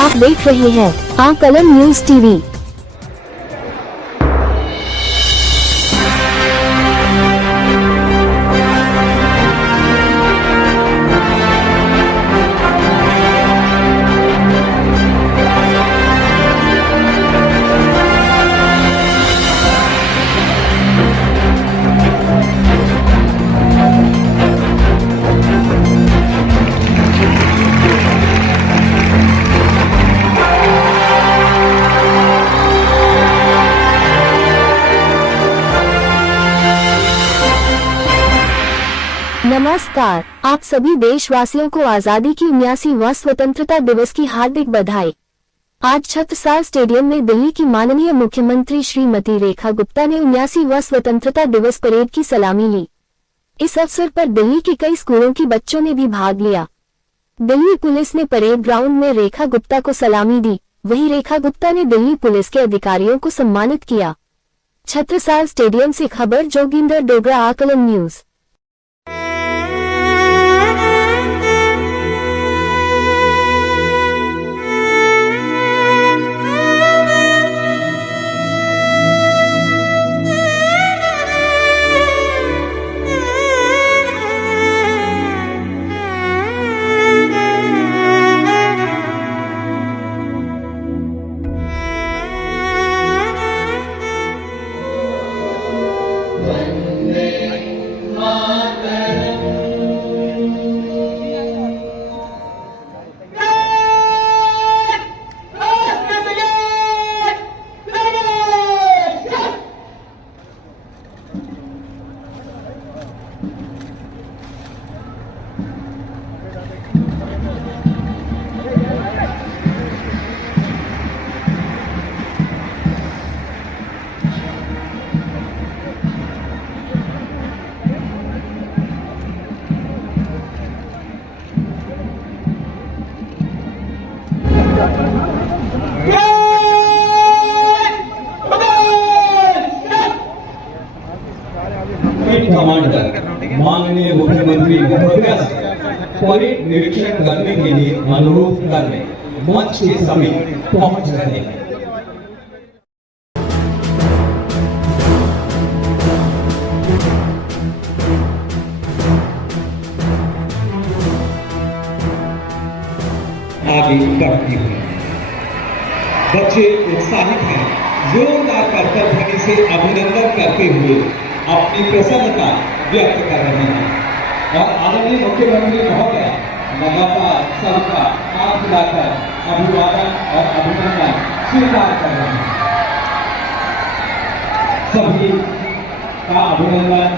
आप देख रहे हैं आकलन न्यूज टीवी। नमस्कार, आप सभी देशवासियों को आजादी की 79वां स्वतंत्रता दिवस की हार्दिक बधाई। आज छत्रसाल स्टेडियम में दिल्ली की माननीय मुख्यमंत्री श्रीमती रेखा गुप्ता ने 79वां स्वतंत्रता दिवस परेड की सलामी ली। इस अवसर पर दिल्ली के कई स्कूलों के बच्चों ने भी भाग लिया। दिल्ली पुलिस ने परेड ग्राउंड में रेखा गुप्ता को सलामी दी, वहीं रेखा गुप्ता ने दिल्ली पुलिस के अधिकारियों को सम्मानित किया। छत्रसाल स्टेडियम से खबर जोगिंदर डोगरा, आकलन न्यूज। कमांडर माननीय मुख्यमंत्री महोदय से परेड निरीक्षण करने के लिए अनुरोध करने मंच के समीप पहुंच रहे हैं। आगे बढ़ती हुई बच्चे उत्साहित हैं, जोरदार करतब ध्वनि से अभिनंदन करते हुए अपनी प्रसन्नता व्यक्त कर रहे हैं और आदरणीय मुख्यमंत्री महोदय लगातार सबका हाथ मिलाकर अभिवादन और अभिनंदन स्वीकार कर रहे हैं। सभी का अभिनंदन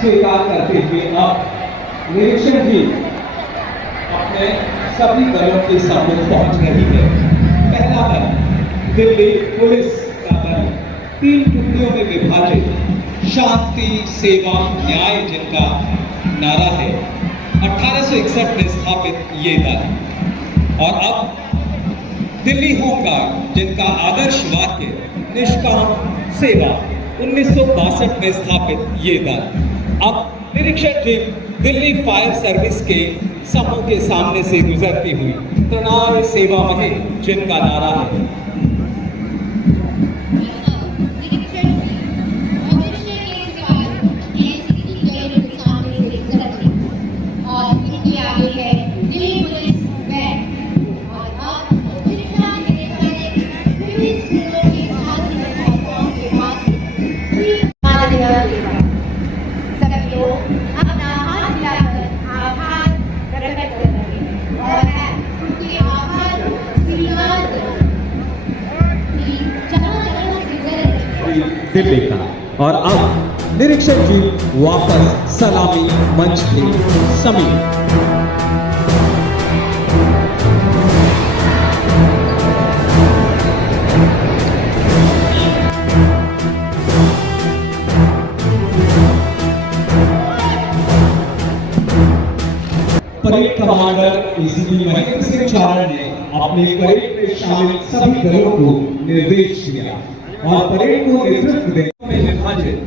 स्वीकार करते हुए अब निरीक्षण भी अपने सभी दलों के सम्मुख पहुंच रही है। पहला दल दिल्ली पुलिस का दल 3 टुकड़ियों में विभाजित शांति सेवा न्याय जिनका नारा है, 1861 में स्थापित ये दल, और अब दिल्ली होमगार्ड जिनका आदर्श वाक्य निष्काम सेवा 1962 में स्थापित ये दल अब निरीक्षण टीम दिल्ली फायर सर्विस के समूह के सामने से गुजरती हुई तनाव सेवा में जिनका नारा है। दिल्ली का और अब निरीक्षक जी वापस सलामी मंच के समीप। Parade commander ACP Mahendra Singh Charan ने अपने परेड में शामिल सभी दलों को निर्देश दिया और परेड को नेतृत्व देने में विभाजित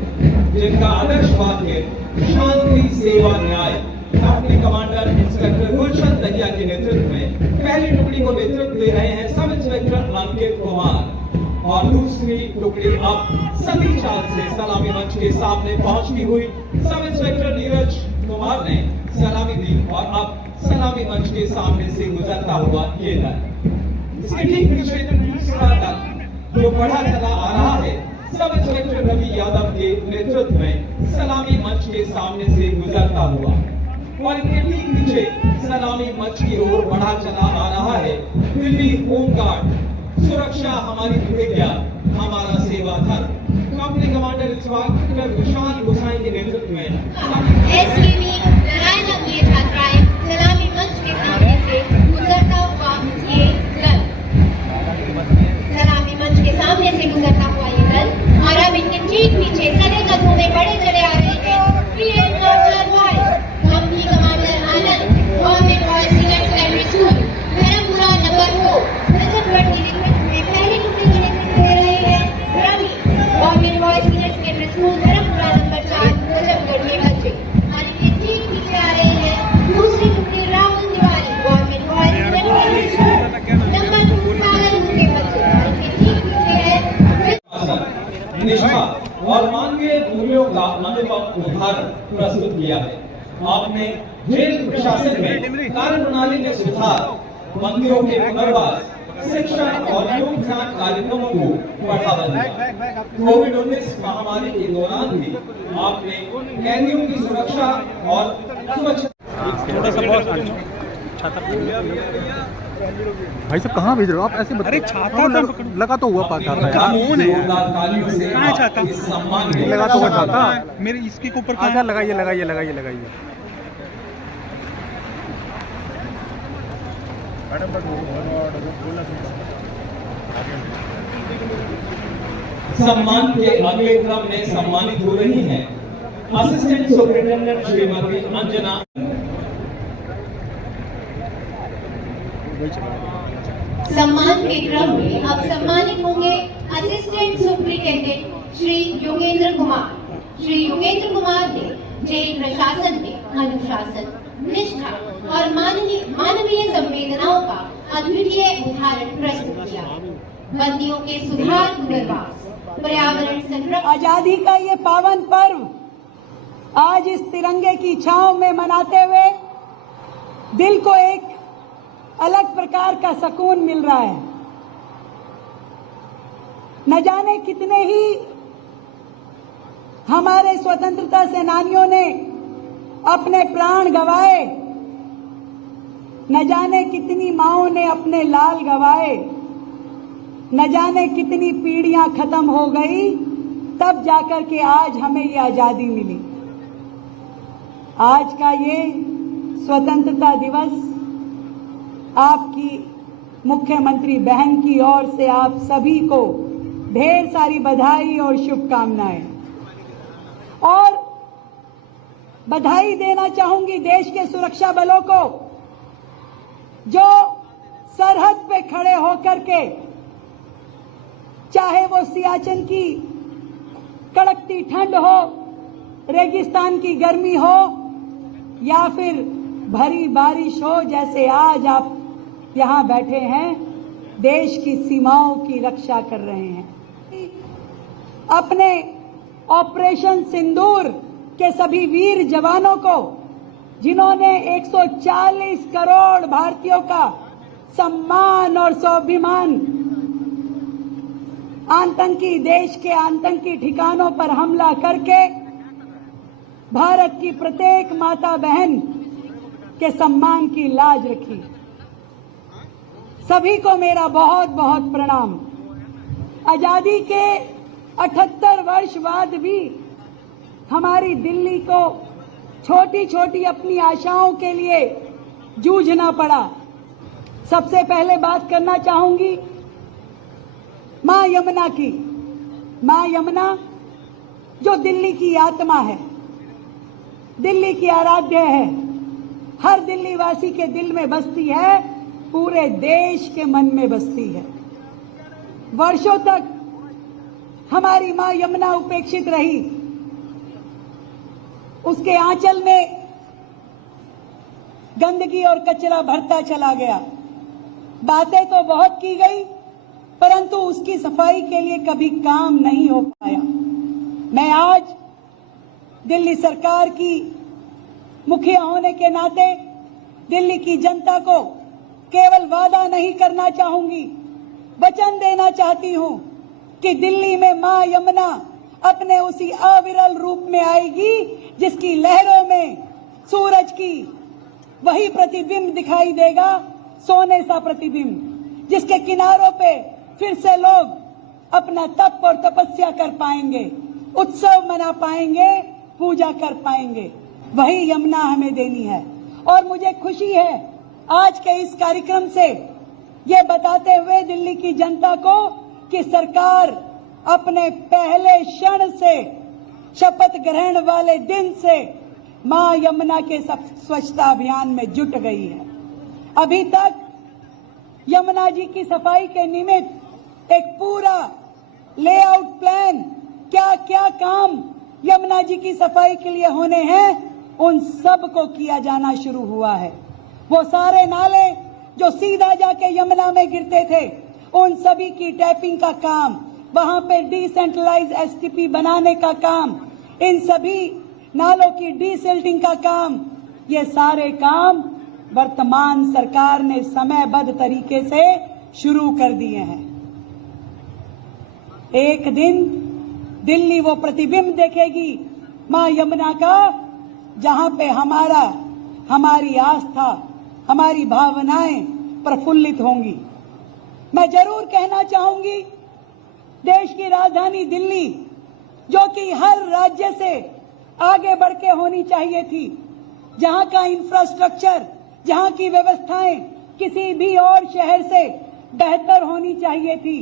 जिनका आदर्श वाक्य शांति सेवा न्याय, अपने कमांडर इंस्पेक्टर गुलशन दहिया के नेतृत्व में पहली टुकड़ी को नेतृत्व दे रहे हैं सब इंस्पेक्टर अंकित कुमार और दूसरी टुकड़ी अब सभी चाल से सलामी मंच के सामने पहुंचती हुई सब इंस्पेक्टर नीरज कुमार ने सलामी दी और अब सलामी मंच के सामने से गुजरता हुआ ये दल, इसके ठीक पीछे दूसरा दल जो बढ़ा चला आ रहा है सब इंस्पेक्टर रवि यादव के नेतृत्व में सलामी मंच के सामने से गुजरता हुआ और इनके ठीक पीछे सलामी मंच की ओर बढ़ा चला आ रहा है दिल्ली होमगार्ड सुरक्षा हमारी प्रतिज्ञा हमारा सेवा धर्म कंपनी कमांडर इंस्पेक्टर विशाल गोसाई के नेतृत्व में एसपीवी नारायण अग्नि छात्राएं सलामी मंच के सामने से गुजरता हुआ ये दल, सलामी मंच के सामने से गुजरता हुआ ये दल और अब इनके ठीक पीछे सड़े कदमों में बड़े चले आ रहे हैं create nurture boys company commander Anand government boys senior secondary school Dharampura number 4 Najafgarh की में पहली टुकड़ी के नेतृत्व दे रहे हैं Ravi government boys senior secondary school Dharampura number 4 Najafgarh के बच्चे और इनके ठीक पीछे आ रहे हैं दूसरी टुकड़ी Rahul Tiwari government boys secondary school number 2 सालन के बच्चे और इनके ठीक पीछे है निष्ठा और मानवीय मूल्यों का अनुभव उदाहरण प्रस्तुत किया है। आपने जेल प्रशासन में कार्य प्रणाली में सुधार, मंदिरों के पुनर्वास, शिक्षा और योग ध्यान कार्यक्रमों को बढ़ावा दिया। कोविड-19 महामारी के दौरान भी आपने कैदियों की सुरक्षा और भाई साहब कहाँ भेज रहे हो आप? ऐसे अरे छाता लगा तो हुआ पाता है कहाँ छाता लगा तो हुआ छाता मेरे इसके ऊपर अच्छा लगाइए लगाइए लगाइए लगाइए। सम्मान के अगले क्रम में सम्मानित हो रही हैं असिस्टेंट सुपरिटेंडेंट श्रीमती अंजना। सम्मान के क्रम में अब सम्मानित होंगे असिस्टेंट सुपरिटेंडेंट श्री योगेंद्र कुमार। श्री योगेंद्र कुमार ने जेल प्रशासन में अनुशासन, निष्ठा और मानवीय संवेदनाओं का अद्वितीय उदाहरण प्रस्तुत किया। बंदियों के सुधार, पुनर्वास, पर्यावरण संरक्षण। आजादी का ये पावन पर्व आज इस तिरंगे की छांव में मनाते हुए दिल को एक अलग प्रकार का सुकून मिल रहा है। न जाने कितने ही हमारे स्वतंत्रता सेनानियों ने अपने प्राण गंवाए, न जाने कितनी माओं ने अपने लाल गंवाए, न जाने कितनी पीढ़ियां खत्म हो गई, तब जाकर के आज हमें ये आजादी मिली। आज का ये स्वतंत्रता दिवस आपकी मुख्यमंत्री बहन की ओर से आप सभी को ढेर सारी बधाई और शुभकामनाएं। और बधाई देना चाहूंगी देश के सुरक्षा बलों को जो सरहद पे खड़े होकर के, चाहे वो सियाचिन की कड़कती ठंड हो, रेगिस्तान की गर्मी हो या फिर भरी बारिश हो, जैसे आज आप यहां बैठे हैं, देश की सीमाओं की रक्षा कर रहे हैं। अपने ऑपरेशन सिंदूर के सभी वीर जवानों को, जिन्होंने 140 करोड़ भारतीयों का सम्मान और स्वाभिमान आतंकी देश के आतंकी ठिकानों पर हमला करके भारत की प्रत्येक माता बहन के सम्मान की लाज रखी, सभी को मेरा बहुत बहुत प्रणाम। आजादी के 78 वर्ष बाद भी हमारी दिल्ली को छोटी छोटी अपनी आशाओं के लिए जूझना पड़ा। सबसे पहले बात करना चाहूंगी मां यमुना की। मां यमुना जो दिल्ली की आत्मा है, दिल्ली की आराध्य है, हर दिल्ली वासी के दिल में बसती है, पूरे देश के मन में बसती है। वर्षों तक हमारी मां यमुना उपेक्षित रही, उसके आंचल में गंदगी और कचरा भरता चला गया। बातें तो बहुत की गई, परंतु उसकी सफाई के लिए कभी काम नहीं हो पाया। मैं आज दिल्ली सरकार की मुखिया होने के नाते दिल्ली की जनता को केवल वादा नहीं करना चाहूंगी, वचन देना चाहती हूं कि दिल्ली में मां यमुना अपने उसी अविरल रूप में आएगी जिसकी लहरों में सूरज की वही प्रतिबिंब दिखाई देगा, सोने सा प्रतिबिंब, जिसके किनारों पे फिर से लोग अपना तप और तपस्या कर पाएंगे, उत्सव मना पाएंगे, पूजा कर पाएंगे। वही यमुना हमें देनी है। और मुझे खुशी है आज के इस कार्यक्रम से ये बताते हुए दिल्ली की जनता को कि सरकार अपने पहले क्षण से, शपथ ग्रहण वाले दिन से मां यमुना के स्वच्छता अभियान में जुट गई है। अभी तक यमुना जी की सफाई के निमित्त एक पूरा लेआउट प्लान, क्या क्या काम यमुना जी की सफाई के लिए होने हैं, उन सब को किया जाना शुरू हुआ है। वो सारे नाले जो सीधा जाके यमुना में गिरते थे, उन सभी की टैपिंग का काम, वहां पे डिसेंट्रलाइज एसटीपी बनाने का काम, इन सभी नालों की डीसिल्टिंग का काम, ये सारे काम वर्तमान सरकार ने समयबद्ध तरीके से शुरू कर दिए हैं। एक दिन दिल्ली वो प्रतिबिंब देखेगी मां यमुना का, जहां पे हमारी आस्था, हमारी भावनाएं प्रफुल्लित होंगी। मैं जरूर कहना चाहूंगी, देश की राजधानी दिल्ली, जो कि हर राज्य से आगे बढ़ के होनी चाहिए थी, जहां का इंफ्रास्ट्रक्चर, जहां की व्यवस्थाएं किसी भी और शहर से बेहतर होनी चाहिए थी,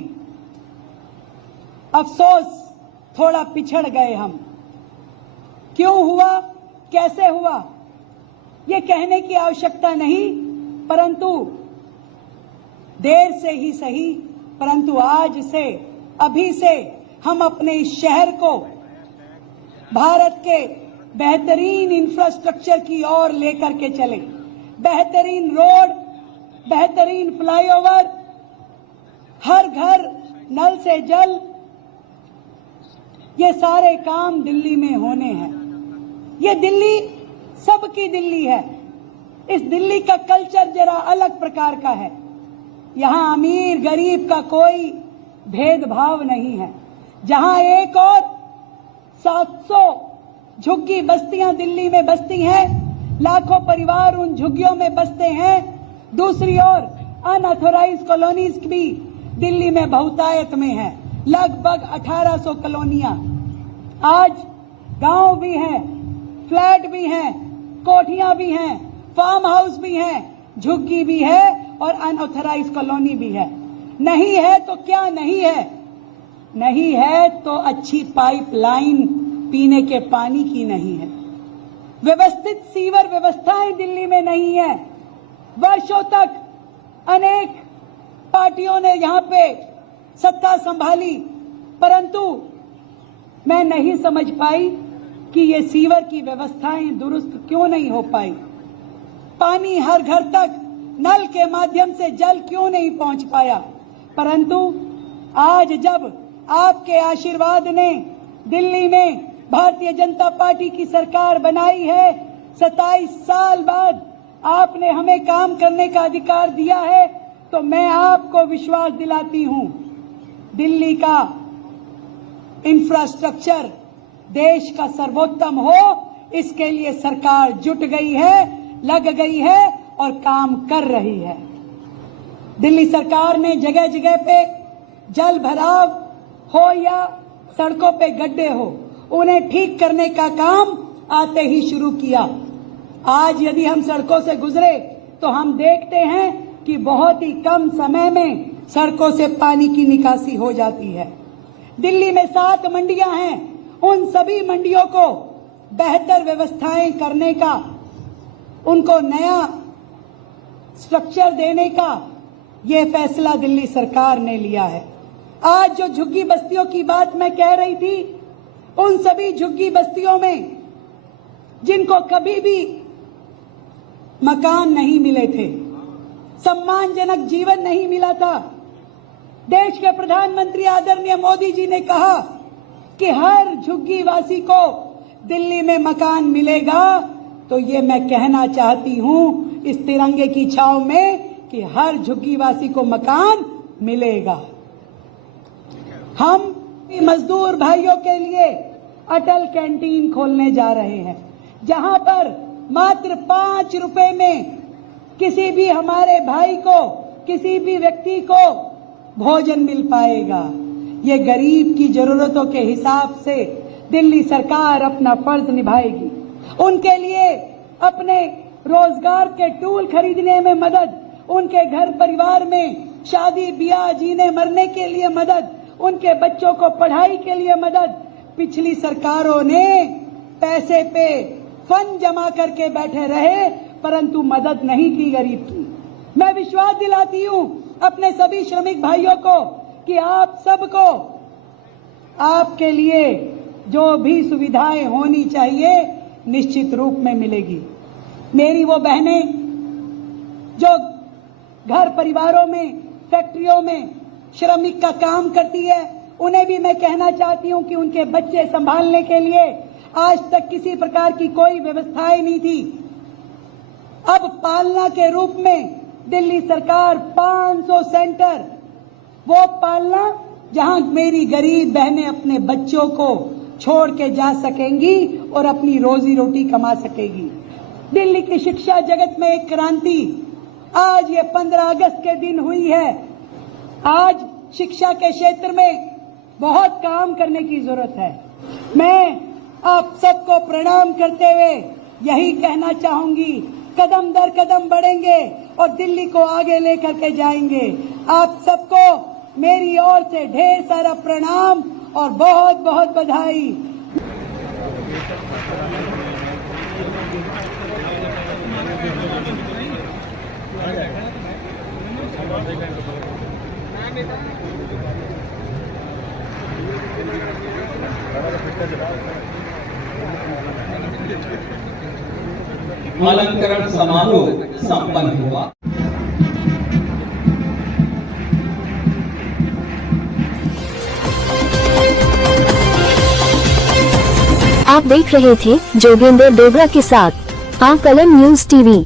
अफसोस थोड़ा पिछड़ गए हम। क्यों हुआ, कैसे हुआ, ये कहने की आवश्यकता नहीं, परंतु देर से ही सही, परंतु आज से, अभी से हम अपने इस शहर को भारत के बेहतरीन इंफ्रास्ट्रक्चर की ओर लेकर के चले। बेहतरीन रोड, बेहतरीन फ्लाईओवर, हर घर नल से जल, ये सारे काम दिल्ली में होने हैं। ये दिल्ली सबकी दिल्ली है। इस दिल्ली का कल्चर जरा अलग प्रकार का है। यहाँ अमीर गरीब का कोई भेदभाव नहीं है। जहाँ एक और 700 झुग्गी बस्तियां दिल्ली में बसती हैं, लाखों परिवार उन झुग्गियों में बसते हैं, दूसरी ओर अनऑथोराइज्ड कॉलोनीज भी दिल्ली में बहुतायत में है, लगभग 1800 कॉलोनियां। आज गांव भी हैं, फ्लैट भी हैं, कोठियां भी हैं, फार्म हाउस भी हैं, झुग्गी भी है और अनऑथराइज्ड कॉलोनी भी है। नहीं है तो क्या नहीं है? नहीं है तो अच्छी पाइपलाइन पीने के पानी की नहीं है। व्यवस्थित सीवर व्यवस्थाएं दिल्ली में नहीं है। वर्षों तक अनेक पार्टियों ने यहां पे सत्ता संभाली, परंतु मैं नहीं समझ पाई कि ये सीवर की व्यवस्थाएं दुरुस्त क्यों नहीं हो पाई। पानी हर घर तक नल के माध्यम से जल क्यों नहीं पहुंच पाया। परंतु आज जब आपके आशीर्वाद ने दिल्ली में भारतीय जनता पार्टी की सरकार बनाई है, 27 साल बाद आपने हमें काम करने का अधिकार दिया है, तो मैं आपको विश्वास दिलाती हूं, दिल्ली का इंफ्रास्ट्रक्चर देश का सर्वोत्तम हो, इसके लिए सरकार जुट गई है, लग गई है और काम कर रही है। दिल्ली सरकार ने जगह जगह पे जल भराव हो या सड़कों पे गड्ढे हो, उन्हें ठीक करने का काम आते ही शुरू किया। आज यदि हम सड़कों से गुजरे तो हम देखते हैं कि बहुत ही कम समय में सड़कों से पानी की निकासी हो जाती है। दिल्ली में 7 मंडियां हैं, उन सभी मंडियों को बेहतर व्यवस्थाएं करने का, उनको नया स्ट्रक्चर देने का ये फैसला दिल्ली सरकार ने लिया है। आज जो झुग्गी बस्तियों की बात मैं कह रही थी, उन सभी झुग्गी बस्तियों में जिनको कभी भी मकान नहीं मिले थे, सम्मानजनक जीवन नहीं मिला था। देश के प्रधानमंत्री आदरणीय मोदी जी ने कहा कि हर झुग्गी वासी को दिल्ली में मकान मिलेगा, तो ये मैं कहना चाहती हूं इस तिरंगे की छाव में कि हर झुग्गी वासी को मकान मिलेगा। हम मजदूर भाइयों के लिए अटल कैंटीन खोलने जा रहे हैं, जहां पर मात्र 5 रुपए में किसी भी हमारे भाई को, किसी भी व्यक्ति को भोजन मिल पाएगा। ये गरीब की जरूरतों के हिसाब से दिल्ली सरकार अपना फर्ज निभाएगी। उनके लिए अपने रोजगार के टूल खरीदने में मदद, उनके घर परिवार में शादी ब्याह जीने मरने के लिए मदद, उनके बच्चों को पढ़ाई के लिए मदद। पिछली सरकारों ने पैसे पे फंड जमा करके बैठे रहे, परंतु मदद नहीं की गरीब की। मैं विश्वास दिलाती हूं अपने सभी श्रमिक भाइयों को कि आप सबको आपके लिए जो भी सुविधाएं होनी चाहिए निश्चित रूप में मिलेगी। मेरी वो बहनें जो घर परिवारों में, फैक्ट्रियों में श्रमिक का काम करती है, उन्हें भी मैं कहना चाहती हूं कि उनके बच्चे संभालने के लिए आज तक किसी प्रकार की कोई व्यवस्थाएं नहीं थी। अब पालना के रूप में दिल्ली सरकार 500 सेंटर, वो पालना जहां मेरी गरीब बहनें अपने बच्चों को छोड़ के जा सकेंगी और अपनी रोजी रोटी कमा सकेगी। दिल्ली की शिक्षा जगत में एक क्रांति आज ये 15 अगस्त के दिन हुई है। आज शिक्षा के क्षेत्र में बहुत काम करने की जरूरत है। मैं आप सबको प्रणाम करते हुए यही कहना चाहूंगी, कदम दर कदम बढ़ेंगे और दिल्ली को आगे लेकर के जाएंगे। आप सबको मेरी ओर से ढेर सारा प्रणाम और बहुत बहुत बधाई। अलंकरण समारोह संपन्न हुआ। आप देख रहे थे जोगेंद्र डोगरा के साथ आकलन न्यूज टीवी।